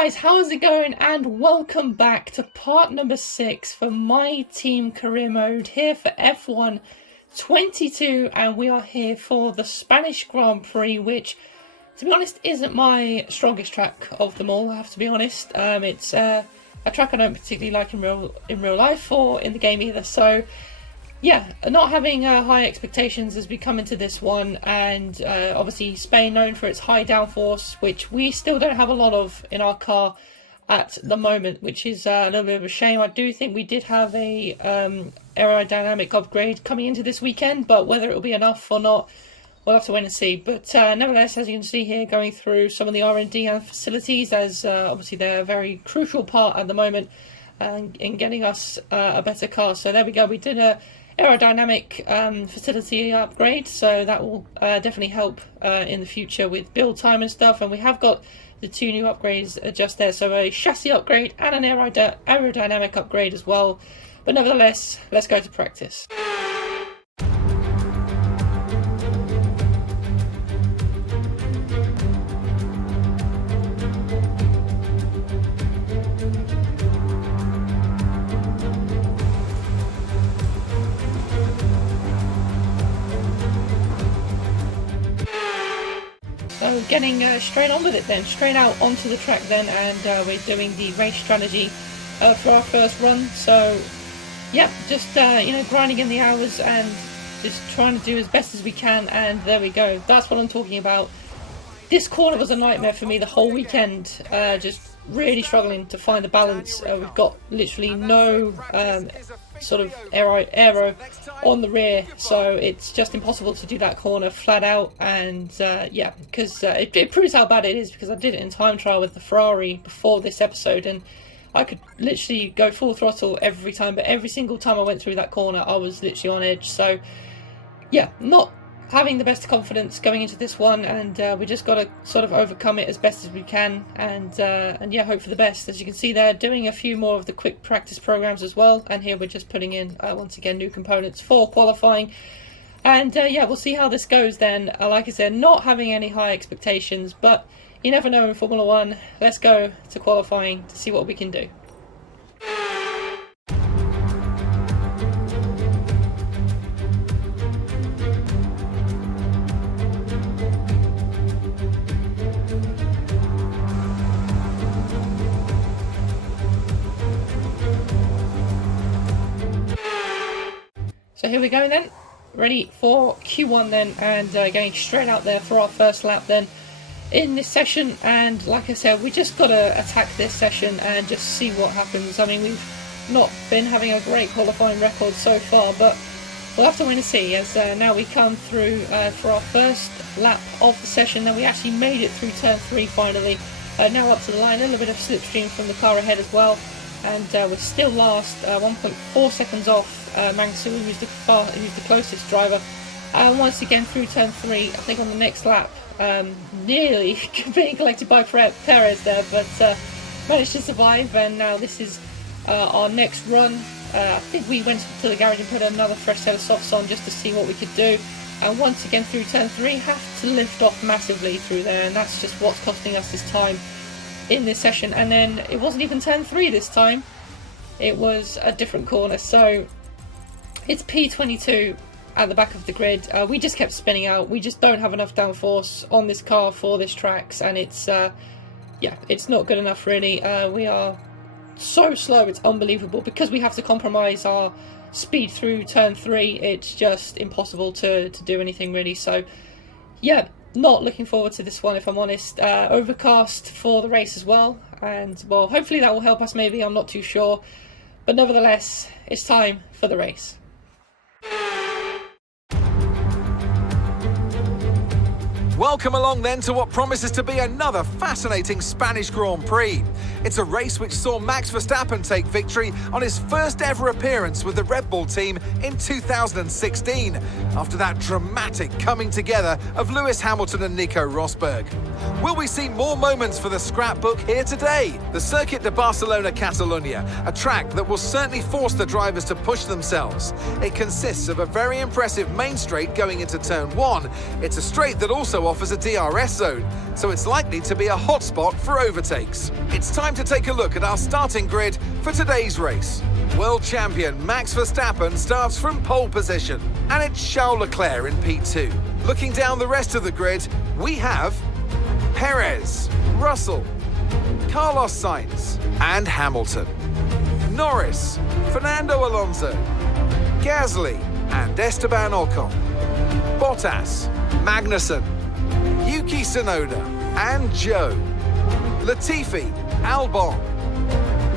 guys, how's it going? And welcome back to part number 6 for my team career mode here for F1 22, and we are here for the Spanish Grand Prix, which, to be honest, isn't my strongest track of them all, I have to be honest. It's a track I don't particularly like in real life or in the game either, so yeah, not having high expectations as we come into this one. And obviously Spain known for its high downforce, which we still don't have a lot of in our car at the moment, which is a little bit of a shame. I do think we did have a aerodynamic upgrade coming into this weekend, but whether it will be enough or not, we'll have to wait and see. But nevertheless, as you can see here, going through some of the R&D and facilities, as obviously they're a very crucial part at the moment in getting us a better car. So there we go, we did a aerodynamic facility upgrade, so that will definitely help in the future with build time and stuff. And we have got the 2 new upgrades just there, so a chassis upgrade and an aerodynamic upgrade as well. But nevertheless, let's go to practice. So getting straight on with it then, straight out onto the track then, and we're doing the race strategy for our first run. So yeah, just grinding in the hours and just trying to do as best as we can, and there we go. That's what I'm talking about. This corner was a nightmare for me the whole weekend, just really struggling to find the balance. We've got literally no sort of aero on the rear, so it's just impossible to do that corner flat out. And yeah, because it proves how bad it is, because I did it in time trial with the Ferrari before this episode, and I could literally go full throttle every time, but every single time I went through that corner I was literally on edge. So yeah, not having the best confidence going into this one, and we just got to sort of overcome it as best as we can, and yeah, hope for the best. As you can see there, doing a few more of the quick practice programs as well, and here we're just putting in once again new components for qualifying. And yeah, we'll see how this goes then. Like I said, not having any high expectations, but you never know in Formula 1. Let's go to qualifying to see what we can do. So here we go then, ready for Q1 then, and going straight out there for our first lap then in this session. And like I said, we just got to attack this session and just see what happens. I mean, we've not been having a great qualifying record so far, but we'll have to wait and see, as now we come through for our first lap of the session. Then we actually made it through turn 3 finally, now up to the line, a little bit of slipstream from the car ahead as well. And we're still last, 1.4 seconds off Mansour, who's the closest driver. Once again through turn 3, I think on the next lap, nearly being collected by Perez there, but managed to survive. And now this is our next run. I think we went to the garage and put another fresh set of softs on just to see what we could do. And once again through turn 3, have to lift off massively through there, and that's just what's costing us this time in this session. And then it wasn't even turn 3 this time, it was a different corner. So it's P22 at the back of the grid. We just kept spinning out. We just don't have enough downforce on this car for this tracks, and it's yeah, it's not good enough really. We are so slow, it's unbelievable. Because we have to compromise our speed through turn 3, it's just impossible to do anything really. So yeah, not looking forward to this one, if I'm honest. Overcast for the race as well, and well, hopefully that will help us maybe, I'm not too sure. But nevertheless, it's time for the race. Welcome along then to what promises to be another fascinating Spanish Grand Prix. It's a race which saw Max Verstappen take victory on his first ever appearance with the Red Bull team in 2016, after that dramatic coming together of Lewis Hamilton and Nico Rosberg. Will we see more moments for the scrapbook here today? The Circuit de Barcelona-Catalunya, a track that will certainly force the drivers to push themselves. It consists of a very impressive main straight going into turn 1. It's a straight that also offers offers a DRS zone, so it's likely to be a hotspot for overtakes. It's time to take a look at our starting grid for today's race. World champion Max Verstappen starts from pole position, and it's Charles Leclerc in P2. Looking down the rest of the grid, we have Perez, Russell, Carlos Sainz and Hamilton, Norris, Fernando Alonso, Gasly and Esteban Ocon, Bottas, Magnussen, Yuki Tsunoda and Zhou, Latifi, Albon,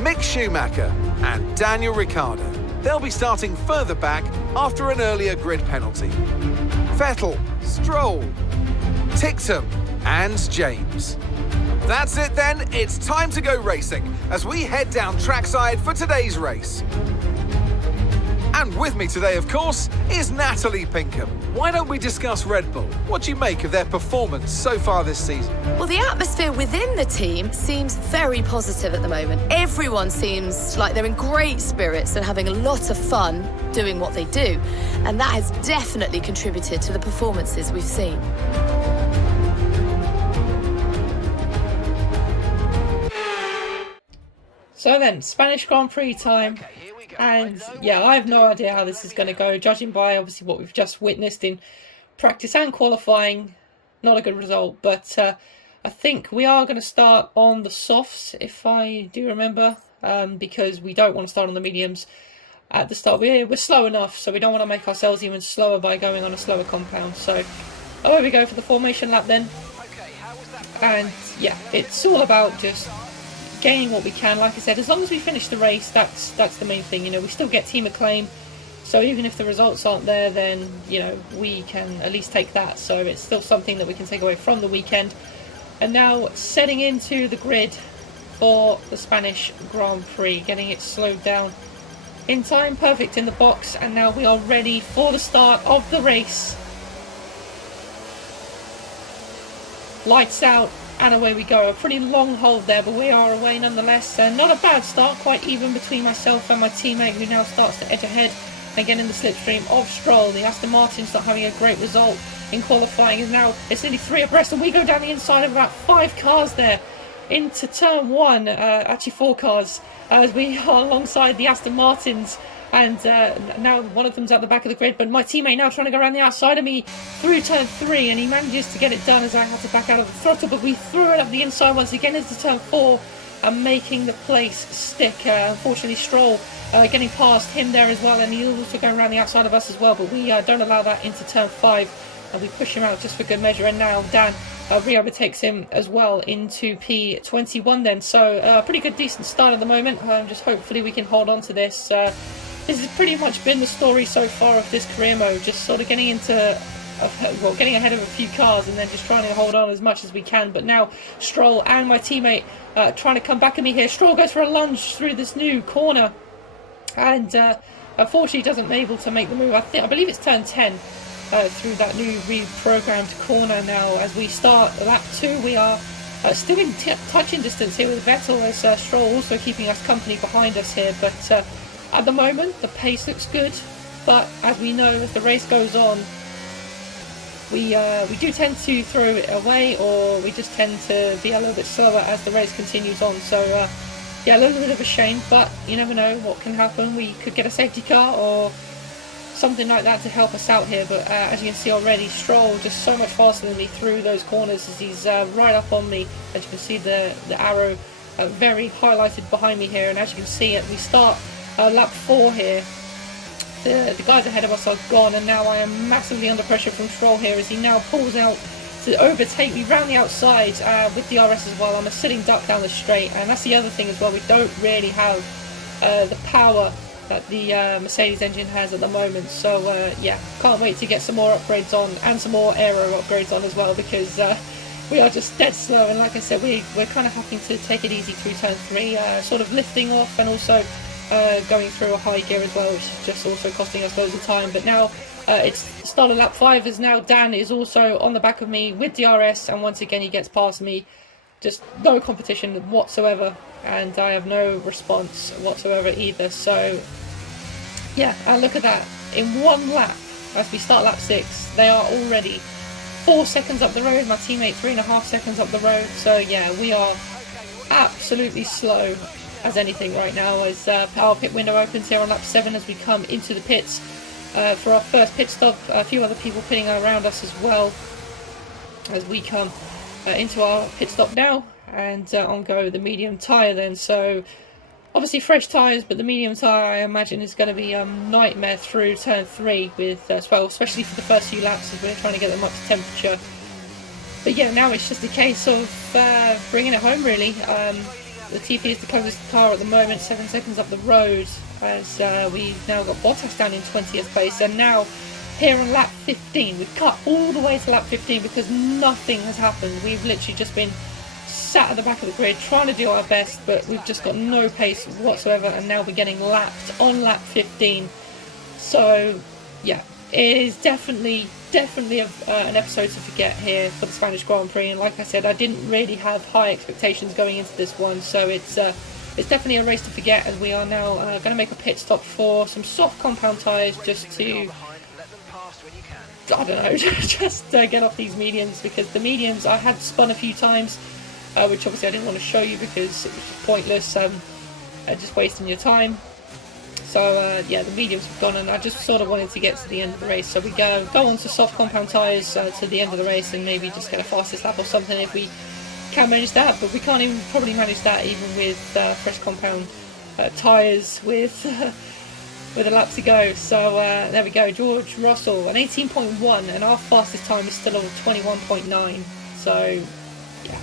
Mick Schumacher and Daniel Ricciardo. They'll be starting further back after an earlier grid penalty. Vettel, Stroll, Ticktum and James. That's it then, it's time to go racing as we head down trackside for today's race. And with me today, of course, is Natalie Pinkham. Why don't we discuss Red Bull? What do you make of their performance so far this season? Well, the atmosphere within the team seems very positive at the moment. Everyone seems like they're in great spirits and having a lot of fun doing what they do. And that has definitely contributed to the performances we've seen. So then, Spanish Grand Prix time. And yeah, I have no idea how this is going to go, judging by obviously what we've just witnessed in practice and qualifying. Not a good result, but I think we are going to start on the softs, if I do remember, because we don't want to start on the mediums at the start. We're slow enough, so we don't want to make ourselves even slower by going on a slower compound. So away we go for the formation lap then. And yeah, it's all about just gaining what we can. Like I said, as long as we finish the race, that's the main thing. You know, we still get team acclaim, so even if the results aren't there, then you know we can at least take that. So it's still something that we can take away from the weekend. And now setting into the grid for the Spanish Grand Prix, getting it slowed down in time, perfect in the box, and now we are ready for the start of the race. Lights out. And away we go. A pretty long hold there, but we are away nonetheless. Not a bad start, quite even between myself and my teammate, who now starts to edge ahead and get in the slipstream of Stroll. The Aston Martin's not having a great result in qualifying, is now it's nearly 3 abreast, and we go down the inside of about 5 cars there into turn 1, actually 4 cars, as we are alongside the Aston Martins. And now one of them's at the back of the grid, but my teammate now trying to go around the outside of me through turn 3, and he manages to get it done as I had to back out of the throttle, but we threw it up the inside once again into turn 4 and making the place stick. Unfortunately, Stroll getting past him there as well, and he's also going around the outside of us as well, but we don't allow that into turn 5, and we push him out just for good measure. And now Dan re-overtakes him as well into P21 then. So pretty good, decent start at the moment. Just hopefully we can hold on to this. This has pretty much been the story so far of this career mode, just sort of getting getting ahead of a few cars and then just trying to hold on as much as we can. But now Stroll and my teammate trying to come back at me here. Stroll goes for a lunge through this new corner, and unfortunately doesn't able to make the move. I believe it's turn 10 through that new reprogrammed corner now. As we start lap 2, we are still in touching distance here with Vettel, as Stroll also keeping us company behind us here. But at the moment, the pace looks good, but as we know, as the race goes on, we do tend to throw it away, or we just tend to be a little bit slower as the race continues on. So, yeah, a little bit of a shame, but you never know what can happen. We could get a safety car or something like that to help us out here. But as you can see already, Stroll just so much faster than me through those corners as he's right up on me. As you can see, the arrow very highlighted behind me here, and as you can see, we start lap 4 here. The guys ahead of us are gone, and now I am massively under pressure from Stroll here as he now pulls out to overtake me round the outside with DRS as well. I'm a sitting duck down the straight, and that's the other thing as well. We don't really have the power that the Mercedes engine has at the moment. So yeah, can't wait to get some more upgrades on and some more aero upgrades on as well, because we are just dead slow. And like I said, we're kind of having to take it easy through turn 3, sort of lifting off and also going through a high gear as well, which is just also costing us loads of time. But now it's start of lap 5, as now Dan is also on the back of me with DRS, and once again he gets past me. Just no competition whatsoever, and I have no response whatsoever either. So yeah, and look at that, in one lap, as we start lap 6, they are already 4 seconds up the road, my teammate 3.5 seconds up the road. So yeah, we are absolutely slow as anything right now, as our pit window opens here on lap 7 as we come into the pits for our first pit stop. A few other people pitting around us as well as we come into our pit stop now, and on go the medium tyre then. So obviously fresh tyres, but the medium tyre I imagine is going to be a nightmare through turn 3 with well, especially for the first few laps as we're trying to get them up to temperature. But yeah, now it's just a case of bringing it home really. The TP is the closest car at the moment, 7 seconds up the road, as we've now got Bottas down in 20th place. And now here on lap 15, we've cut all the way to lap 15 because nothing has happened. We've literally just been sat at the back of the grid trying to do our best, but we've just got no pace whatsoever, and now we're getting lapped on lap 15. So yeah, it is definitely an episode to forget here for the Spanish Grand Prix. And like I said, I didn't really have high expectations going into this one, so it's definitely a race to forget, as we are now going to make a pit stop for some soft compound tyres just to, I don't know, just get off these mediums, because the mediums I had spun a few times, which obviously I didn't want to show you because it was just pointless, just wasting your time. So yeah, the mediums have gone, and I just sort of wanted to get to the end of the race. So we go on to soft compound tyres to the end of the race, and maybe just get a fastest lap or something if we can manage that. But we can't even probably manage that even with fresh compound tyres with with a lap to go. So there we go, George Russell an 18.1, and our fastest time is still on 21.9. So yeah,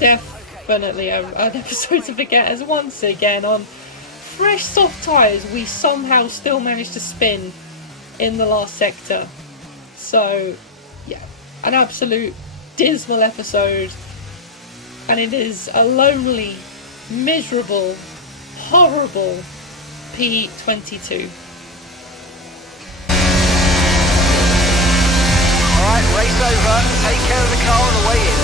definitely an episode to forget, as once again on fresh soft tyres we somehow still managed to spin in the last sector. So yeah, an absolute dismal episode, and it is a lonely, miserable, horrible P22. Alright, race over, take care of the car on the way in.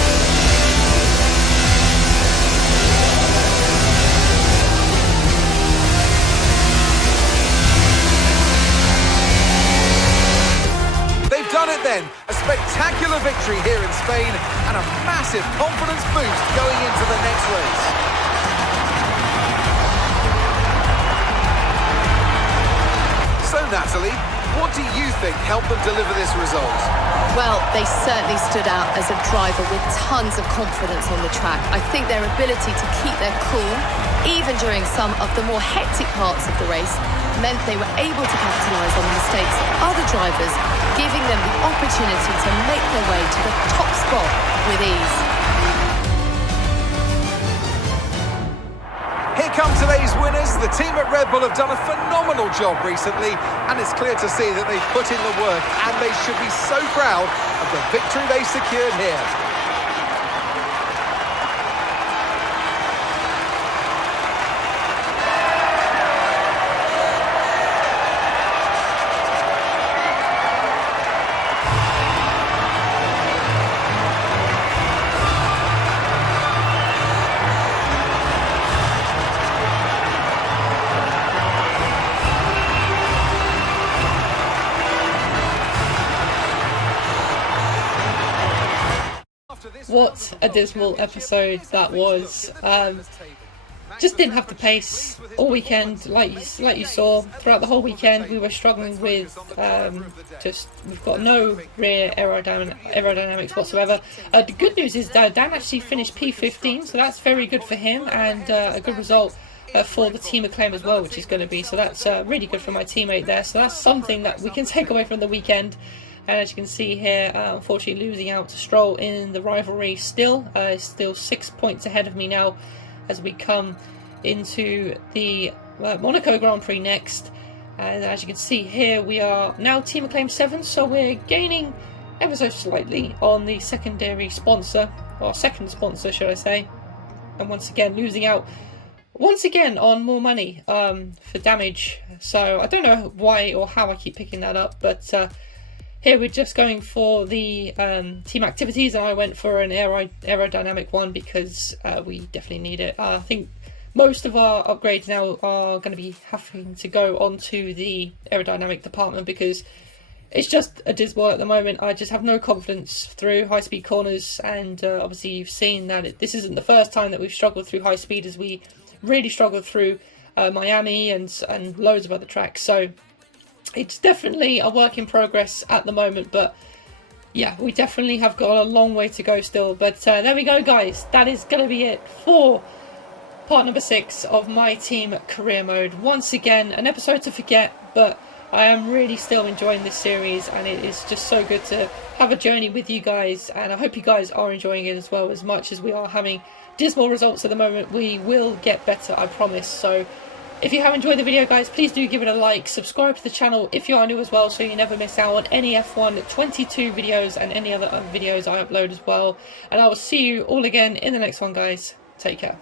Done it then, a spectacular victory here in Spain and a massive confidence boost going into the next race. So Natalie, what do you think helped them deliver this result? Well, they certainly stood out as a driver with tons of confidence on the track. I think their ability to keep their cool, even during some of the more hectic parts of the race, meant they were able to capitalise on the mistakes of other drivers, giving them the opportunity to make their way to the top spot with ease. Here come today's winners. The team at Red Bull have done a phenomenal job recently, and it's clear to see that they've put in the work, and they should be so proud of the victory they secured here. What a dismal episode that was. Just didn't have the pace all weekend, like you saw. Throughout the whole weekend we were struggling with we've got no rear aerodynamics whatsoever. The good news is that Dan actually finished P15, so that's very good for him, and a good result for the team acclaim as well, which is going to be, so that's really good for my teammate there. So that's something that we can take away from the weekend. And as you can see here, unfortunately losing out to Stroll in the rivalry still. Still 6 points ahead of me now as we come into the Monaco Grand Prix next. And as you can see here, we are now Team Acclaim 7, so we're gaining ever so slightly on the secondary sponsor, or second sponsor should I say. And once again losing out once again on more money for damage. So I don't know why or how I keep picking that up, but here we're just going for the team activities, and I went for an aerodynamic one because we definitely need it. I think most of our upgrades now are going to be having to go onto the aerodynamic department because it's just a dismal at the moment. I just have no confidence through high-speed corners, and obviously you've seen that this isn't the first time that we've struggled through high-speed, as we really struggled through Miami and loads of other tracks. So it's definitely a work in progress at the moment, but yeah, we definitely have got a long way to go still. But there we go, guys. That is going to be it for part number 6 of My Team Career Mode. Once again, an episode to forget, but I am really still enjoying this series, and it is just so good to have a journey with you guys, and I hope you guys are enjoying it as well, as much as we are having dismal results at the moment. We will get better, I promise. So if you have enjoyed the video, guys, please do give it a like, subscribe to the channel if you are new as well, so you never miss out on any F1 22 videos and any other videos I upload as well. And I will see you all again in the next one, guys. Take care.